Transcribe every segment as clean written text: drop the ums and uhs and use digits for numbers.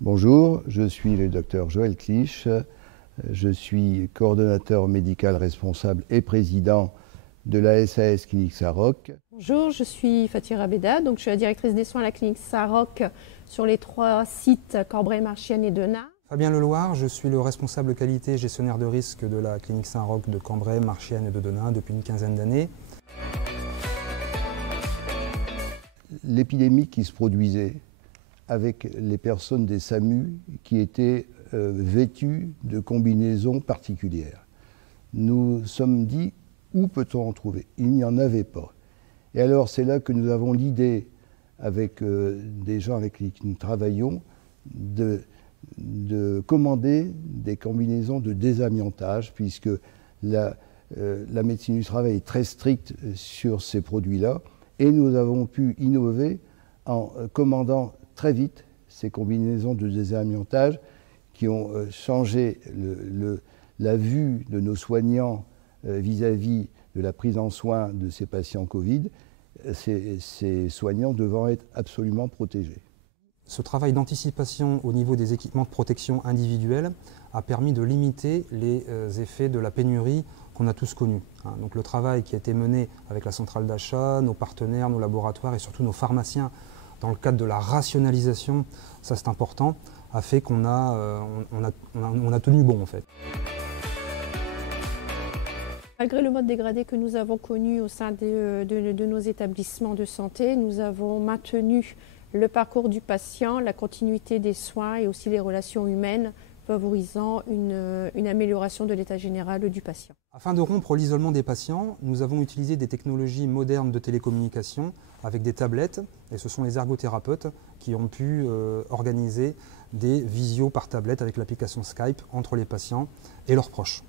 Bonjour, je suis le docteur Joël Clich, je suis coordonnateur médical responsable et président de la SAS Clinique Saroc. Bonjour, je suis Fatira Beda, donc je suis la directrice des soins à la clinique Saroc sur les 3 sites Corbray, Marchienne et Denain. Fabien Leloir, je suis le responsable qualité et gestionnaire de risque de la clinique Saint-Roch de Cambrai, Marchienne et de Denain depuis une quinzaine d'années. L'épidémie qui se produisait avec les personnes des SAMU qui étaient vêtues de combinaisons particulières. Nous sommes dit, où peut-on en trouver? Il n'y en avait pas. Et alors c'est là que nous avons l'idée, avec des gens avec qui nous travaillons, de commander des combinaisons de désamiantage, puisque la médecine du travail est très stricte sur ces produits-là. Et nous avons pu innover en commandant très vite ces combinaisons de désamiantage qui ont changé la vue de nos soignants vis-à-vis de la prise en soin de ces patients Covid, ces soignants devant être absolument protégés. Ce travail d'anticipation au niveau des équipements de protection individuels a permis de limiter les effets de la pénurie qu'on a tous connus. Donc le travail qui a été mené avec la centrale d'achat, nos partenaires, nos laboratoires et surtout nos pharmaciens dans le cadre de la rationalisation, ça c'est important, a fait qu'on a tenu bon en fait. Malgré le mode dégradé que nous avons connu au sein de nos établissements de santé, nous avons maintenu le parcours du patient, la continuité des soins et aussi les relations humaines, favorisant une amélioration de l'état général du patient. Afin de rompre l'isolement des patients, nous avons utilisé des technologies modernes de télécommunication avec des tablettes, et ce sont les ergothérapeutes qui ont pu organiser des visios par tablette avec l'application Skype entre les patients et leurs proches.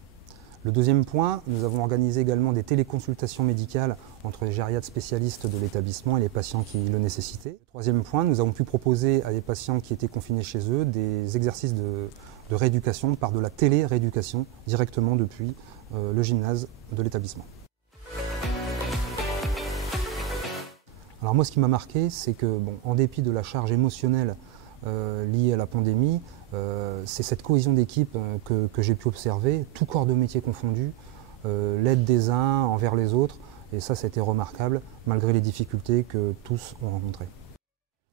Le deuxième point, nous avons organisé également des téléconsultations médicales entre les gériatres spécialistes de l'établissement et les patients qui le nécessitaient. Le troisième point, nous avons pu proposer à des patients qui étaient confinés chez eux des exercices de rééducation par de la télé-rééducation directement depuis le gymnase de l'établissement. Alors moi, ce qui m'a marqué, c'est que, en dépit de la charge émotionnelle liée à la pandémie, c'est cette cohésion d'équipe que j'ai pu observer, tout corps de métier confondu, l'aide des uns envers les autres, et ça, c'était remarquable, malgré les difficultés que tous ont rencontrées.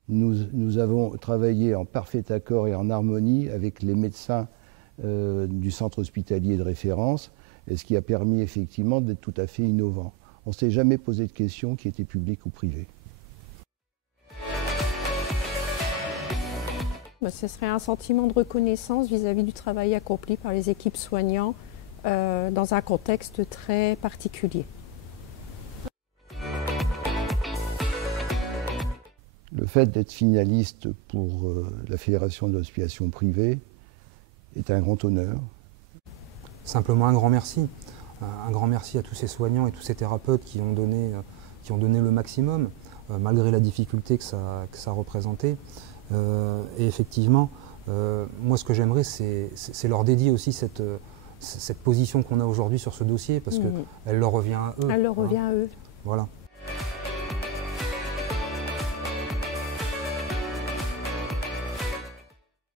Nous avons travaillé en parfait accord et en harmonie avec les médecins du centre hospitalier de référence, et ce qui a permis effectivement d'être tout à fait innovant. On ne s'est jamais posé de questions qui étaient publiques ou privées. Ce serait un sentiment de reconnaissance vis-à-vis du travail accompli par les équipes soignantes dans un contexte très particulier. Le fait d'être finaliste pour la Fédération de l'hospitalisation privée est un grand honneur. Simplement un grand merci. Un grand merci à tous ces soignants et tous ces thérapeutes qui ont donné le maximum, malgré la difficulté que ça représentait. Et effectivement, moi ce que j'aimerais, c'est leur dédier aussi cette position qu'on a aujourd'hui sur ce dossier, parce qu'elle leur revient à eux. Elle leur revient à eux. Voilà.